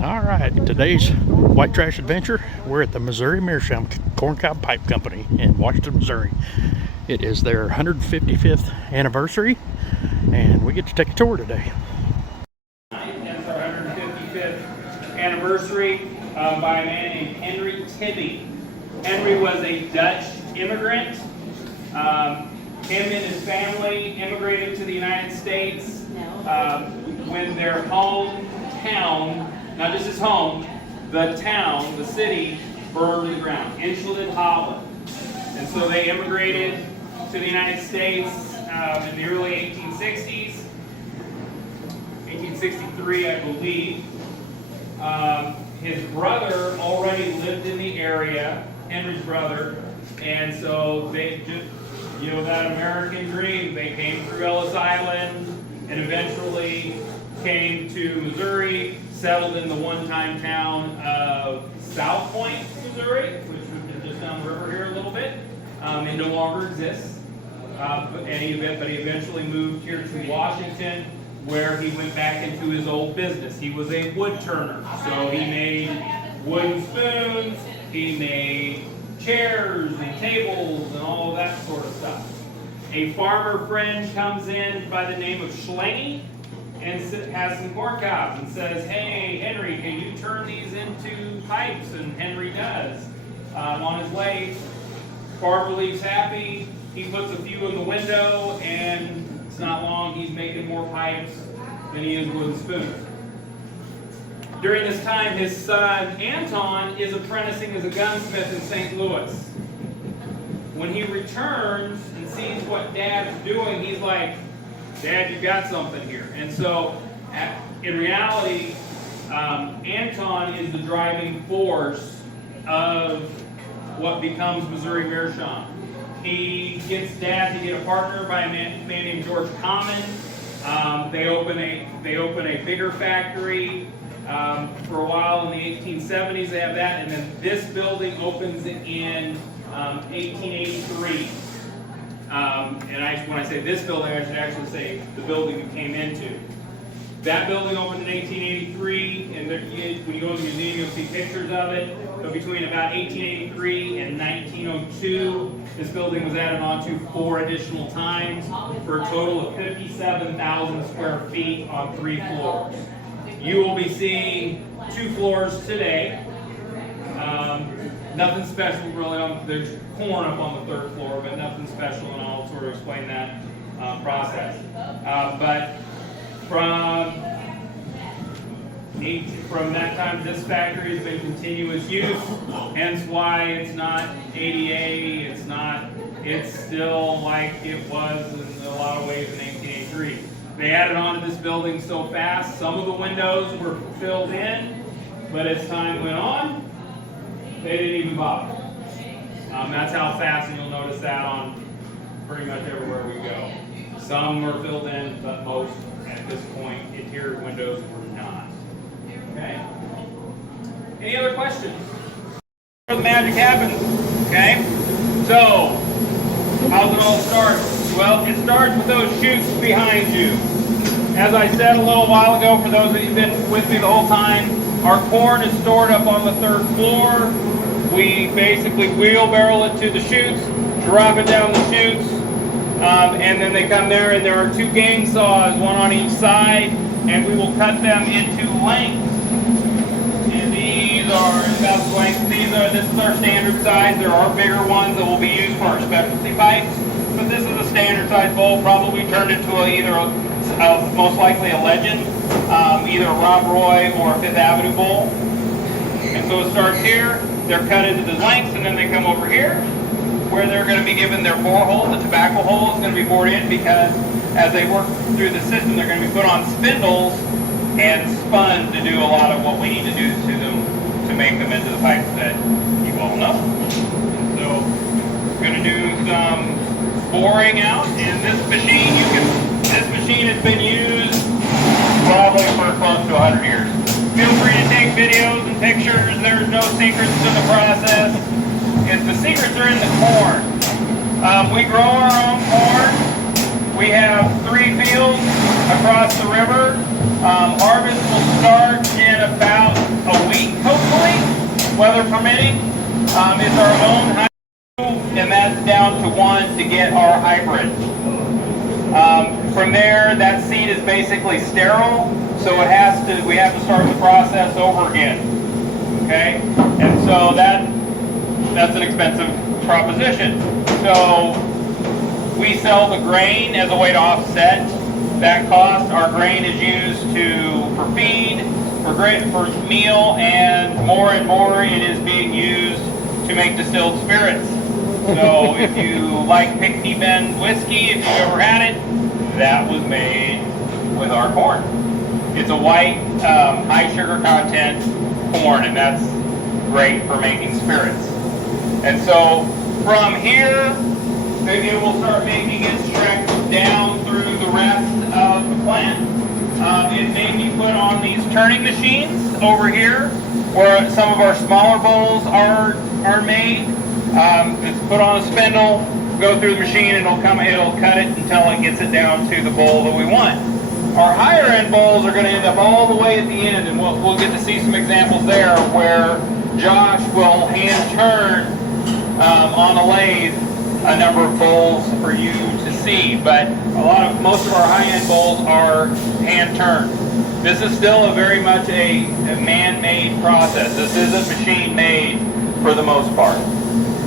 All right, today's white trash adventure, we're at the Missouri Meerschaum Corncob Pipe Company in Washington, Missouri. It is their 155th anniversary, and we get to take a tour today. It's our 155th anniversary by a man named Henry Tibby. Henry was a Dutch immigrant. Him and his family immigrated to the United States when their hometown, not just his home, the town, the city, burned to the ground, Inchland Holland. And so they immigrated to the United States in the early 1860s, 1863, I believe. His brother already lived in the area, Henry's brother, and so they just, that American dream, they came through Ellis Island and eventually came to Missouri, settled in the one-time town of South Point, Missouri, which is just down the river here a little bit. It no longer exists, but he eventually moved here to Washington, where he went back into his old business. He was a wood turner, so he made wooden spoons, he made chairs and tables and all of that sort of stuff. A farmer friend comes in by the name of Schlange and has some corn cobs and says, "Hey, Henry, can you turn these into pipes?" And Henry does. On his way, farmer leaves happy. He puts a few in the window, and it's not long, he's making more pipes than he is wooden spoons. During this time, his son, Anton, is apprenticing as a gunsmith in St. Louis. When he returns and sees what Dad's doing, he's like, "Dad, you got something here." And so, in reality, Anton is the driving force of what becomes Missouri Meerschaum. He gets Dad to get a partner by a man named George Common. They open a bigger factory. For a while in the 1870s, they have that, and then this building opens in 1883. When I say this building, I should actually say the building we came into. That building opened in 1883, and when you go to the museum, you'll see pictures of it. But between about 1883 and 1902, this building was added on to 4 additional times for a total of 57,000 square feet on 3 floors. You will be seeing 2 floors today. Nothing special really. There's corn up on the 3rd floor, but nothing special, and I'll sort of explain that process. But from that time, this factory has been continuous use, hence why it's not ADA, it's still like it was in a lot of ways in 1883. They added on to this building so fast, some of the windows were filled in, but as time went on, they didn't even bother. That's how fast, and you'll notice that on pretty much everywhere we go. Some were filled in, but most at this point, interior windows were not. Okay? Any other questions? Where the magic happens. Okay? So, how's it all start? Well, it starts with those chutes behind you. As I said a little while ago, for those of you who've been with me the whole time, our corn is stored up on the 3rd floor. We basically wheelbarrow it to the chutes, drop it down the chutes, and then they come there, and there are 2 gang saws, one on each side, and we will cut them into lengths. And these are about the length. This is our standard size. There are bigger ones that will be used for our specialty pipes, but this is a standard size bowl, probably turned into most likely a Legend, either a Rob Roy or a 5th Avenue bowl. And so it starts here, they're cut into the lengths, and then they come over here, where they're going to be given their bore hole. The tobacco hole is going to be bored in because as they work through the system, they're going to be put on spindles and spun to do a lot of what we need to do to them to make them into the pipes that you all know. So we're going to do some boring out, and this machine has been used probably for close to 100 years. Feel free to take videos and pictures. There's no secrets to the process. The secrets are in the corn. We grow our own corn. We have 3 fields across the river. Harvest will start in about It's our own hybrid, and that's down to 1 to get our hybrid. From there, that seed is basically sterile, so we have to start the process over again. Okay, and so that's an expensive proposition. So we sell the grain as a way to offset that cost. Our grain is used for feed, for meal, and more it is being used to make distilled spirits. So if you like Pickney Bend whiskey, if you've ever had it, that was made with our corn. It's a white, high sugar content corn, and that's great for making spirits. And so from here, it will start making its trek down through the rest of the plant. It may be put on these turning machines over here, where some of our smaller bowls are made. It's put on a spindle, go through the machine, and it'll cut it until it gets it down to the bowl that we want. Our higher end bowls are going to end up all the way at the end, and we'll get to see some examples there where Josh will hand turn on a lathe a number of bowls for you to see. But most of our high end bowls are hand turned. This is still very much a man-made process. This isn't machine made for the most part.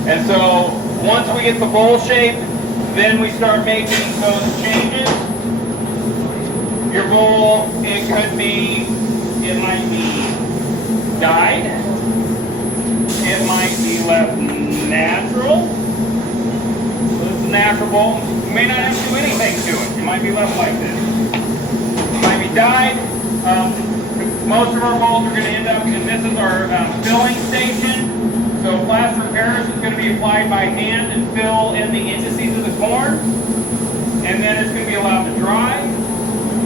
And so once we get the bowl shape, then we start making those changes. Your bowl, it might be dyed. It might be left natural. So this is a natural bowl. You may not have to do anything to it. It might be left like this. It might be dyed. Most of our bowls are going to end up, and this is our filling station. So plaster of Paris is going to be applied by hand and fill in the indices of the corn. And then it's going to be allowed to dry.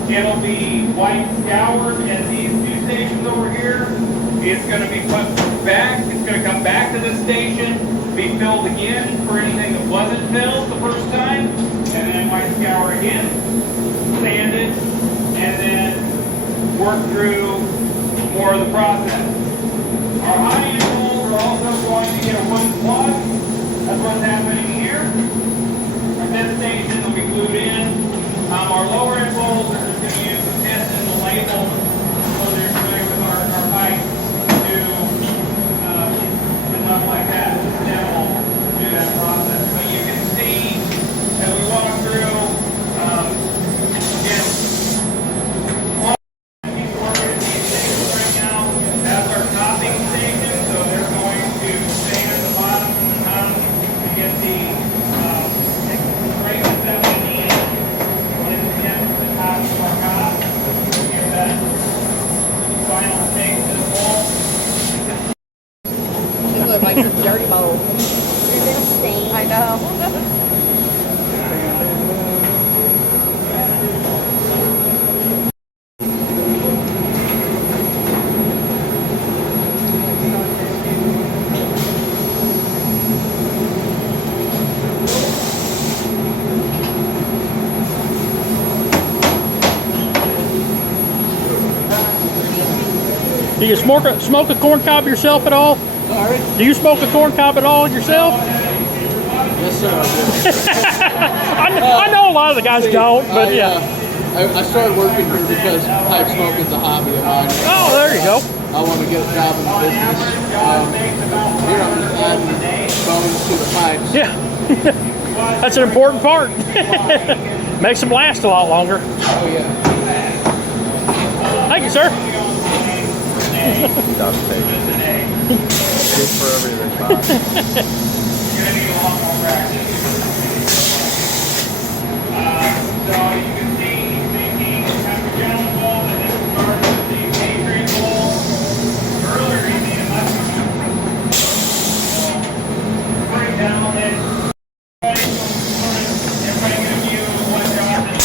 It'll be white scoured at these 2 stations over here. It's going to be put back. It's going to come back to this station, be filled again for anything that wasn't filled the first time, and then white scour again, sanded, and then work through more of the process. Our high-end bowls are also going to get a wooden plug. That's what's happening here. At this station, it'll be glued in. Our lower-end bowls are just going to use the pits and the label, so they're familiar with our pipes to stuff like that. Then we'll do that process. But you can see as we walk through, again, right now, that's our topping station. So they're going to stay at the bottom of the top to get the fragrance that we need. The top of our top, get that final shape to the bowl. You look like some dirty bowl. I know. Do you smoke a corn cob yourself at all? Sorry? Do you smoke a corn cob at all yourself? Yes, sir. I know a lot of the guys don't, but yeah. I started working here because pipe smoke is a hobby of mine. Oh, there you go. I want to get a job in the business. Here I'm just adding bones to the pipes. Yeah. That's an important part. Makes them last a lot longer. Oh, yeah. Thank you, sir. Does take good for everything. Bob. You're going to need a lot more practice. So you can see he's making kind of a gallon bowl, and then we started with the Patriot bowl. Earlier he made a much more. So bring it down and everybody get a view of what Josh is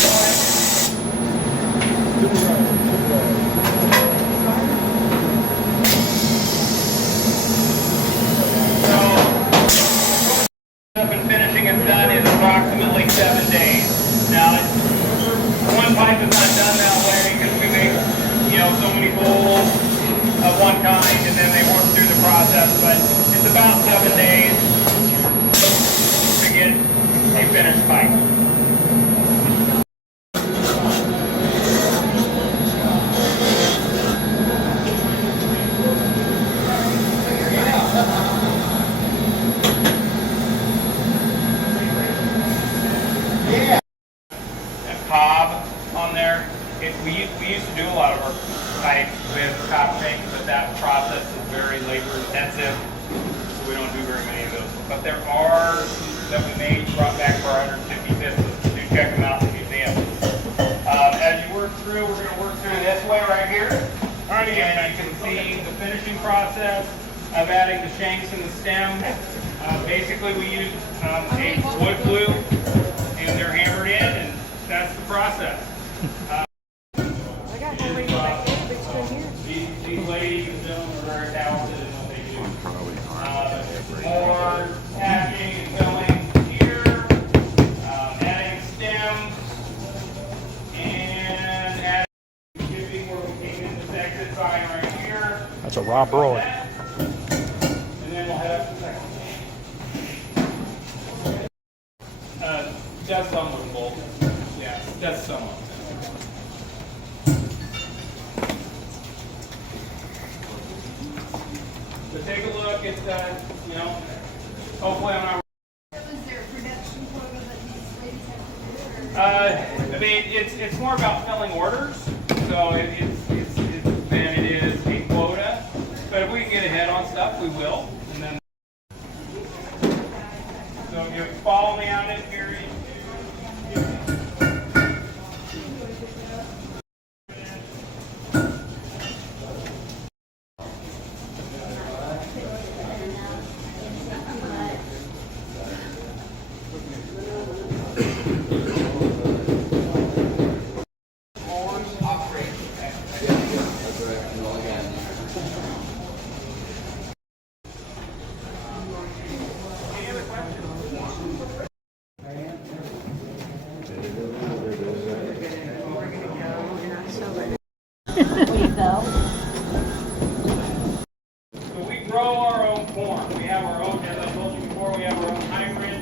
up and finishing is done in approximately 7 days. Now, about 7 days to get a finished pipe. Cob on there. We used to do a lot of our pipes with cob tanks, but that process is very labor intensive, so we don't do very many of those. But there are that we made, brought back for our 155th, so do check them out in the museum. As you work through, we're going to work through this way right here. And you can see the finishing process of adding the shanks and the stem. Basically, we use a wood glue, and they're hammered in, and that's the process. These ladies and gentlemen are very talented in what they do. More tapping and filling here, adding stems, and adding shipping where we came in this exit sign right here. That's a raw broiler. And then we'll head up to the second. That's some of the bolts. Yeah, that's some of them. So take a look at, hopefully I'm not. Was there a production quota that these ladies have to do? I mean, it's more about filling orders, so it's than it is a quota. But if we can get ahead on stuff, we will. And then, so if you follow me on it, Gary. So we grow our own corn. We have our own, as I told you before, we have our own hybrid.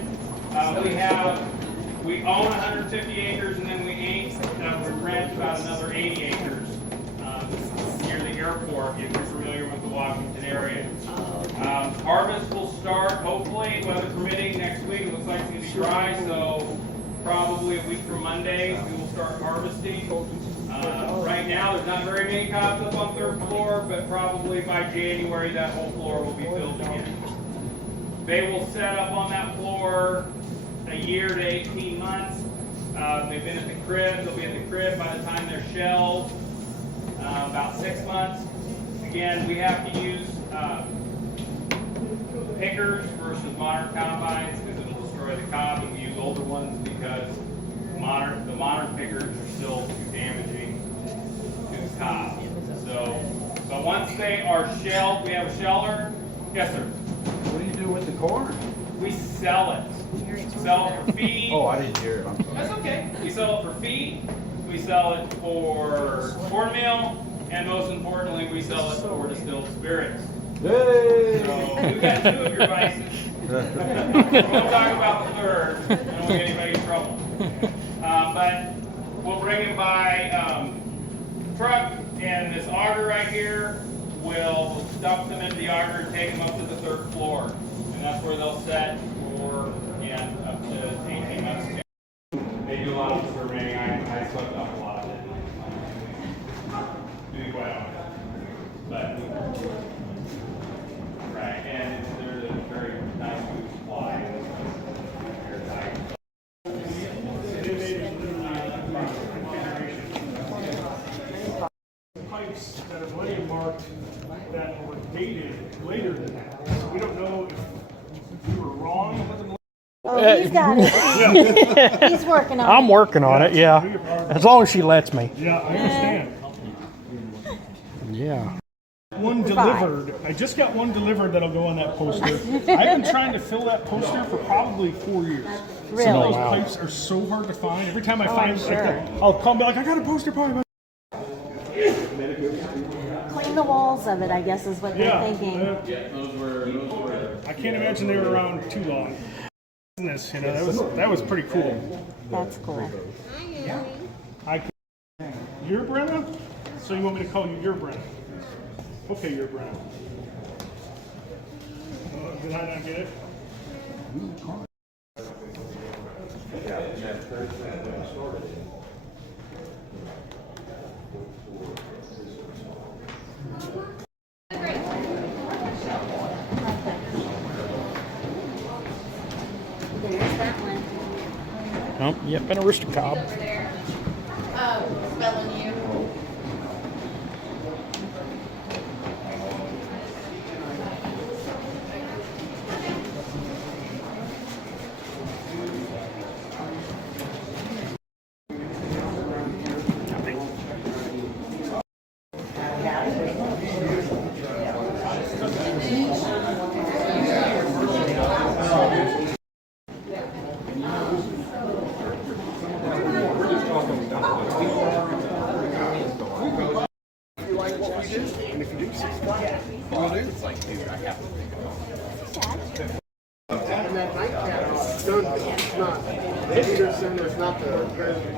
We own 150 acres, and then we rent about another 80 acres near the airport, if you're familiar with the Washington area. Harvest will start, hopefully, weather permitting, next week. It looks like it's going to be dry, so probably a week from Monday, we will start harvesting. Right now, there's not very many cobs up on third floor, but probably by January, that whole floor will be filled again. They will set up on that floor a year to 18 months. They've been at the crib. They'll be at the crib by the time they're shelled, about 6 months. Again, we have to use pickers versus modern combines because it'll destroy the cob, and we use older ones because the modern pickers are still too damaging to the cob. So, but once they are shelled, we have a sheller. Yes, sir. What do you do with the corn? We sell it. Sell it for feed. Oh, I didn't hear it. I'm sorry. That's okay. We sell it for feed. We sell it for cornmeal, and most importantly, we sell it for distilled spirits. Hey! So we've got 2 of your vices. We'll talk about the third. I don't want to get anybody in trouble. But we'll bring them by truck, and this auger right here will stuff them into the auger and take them up to the 3rd floor. And that's where they'll set for, up to 18 months. They do a lot of fermenting. I swept up a lot of it. To be quite honest. But, right, and there's a very nice food supply. Pipes that are money marked that were dated later than that. We don't know if we were wrong with them. Oh, he's got it. He's working on it. I'm working on it, yeah. As long as she lets me. Yeah, I understand. Yeah. One delivered. I just got one delivered that'll go on that poster. I've been trying to fill that poster for probably 4 years. Really? Some of those Wow. pipes are so hard to find. Every time I find I'm sure. I'll call and be like, I got a poster pipe. Clean the walls of it, I guess, is what they're Yeah. thinking. Those were. I can't imagine they were around too long. This, you know, that was pretty cool. That's cool. I can, you're Brenna? So you want me to call you your Brenna? Okay, you're Brenna. Did I not get it? There's that one. Oh, yep, an Aristocob. Spelling you. And that nightcap is done. It's not. Peterson is not the president.